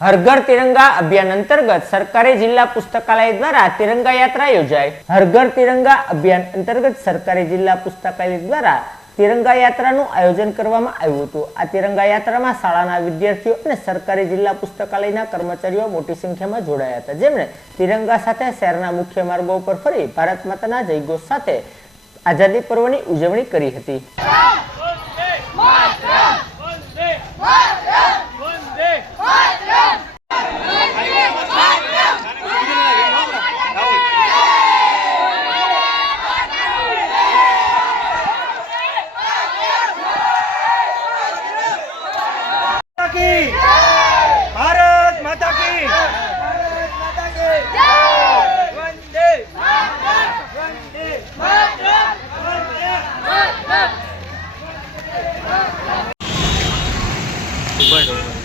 હર તિરંગા અભિયાન અંતર્ગત સરકારી જિલ્લા પુસ્તકાલય દ્વારા તિરંગા યાત્રા યોજાઈ. હર તિરંગા અભિયાન અંતર્ગત સરકારી જિલ્લા પુસ્તકાલય દ્વારા તિરંગા યાત્રાનું આયોજન કરવામાં આવ્યું હતું. આ તિરંગા યાત્રામાં શાળાના વિદ્યાર્થીઓ અને સરકારી જિલ્લા પુસ્તકાલયના કર્મચારીઓ મોટી સંખ્યામાં જોડાયા હતા. જેમણે તિરંગા સાથે શહેરના મુખ્ય માર્ગો પર ફરી ભારત માતાના જયઘોષ સાથે આઝાદી પર્વની ઉજવણી કરી હતી. કી ભારત માતા કી જય વંદે માતરમ વંદે માતરમ વંદે માતરમ ખૂબ જ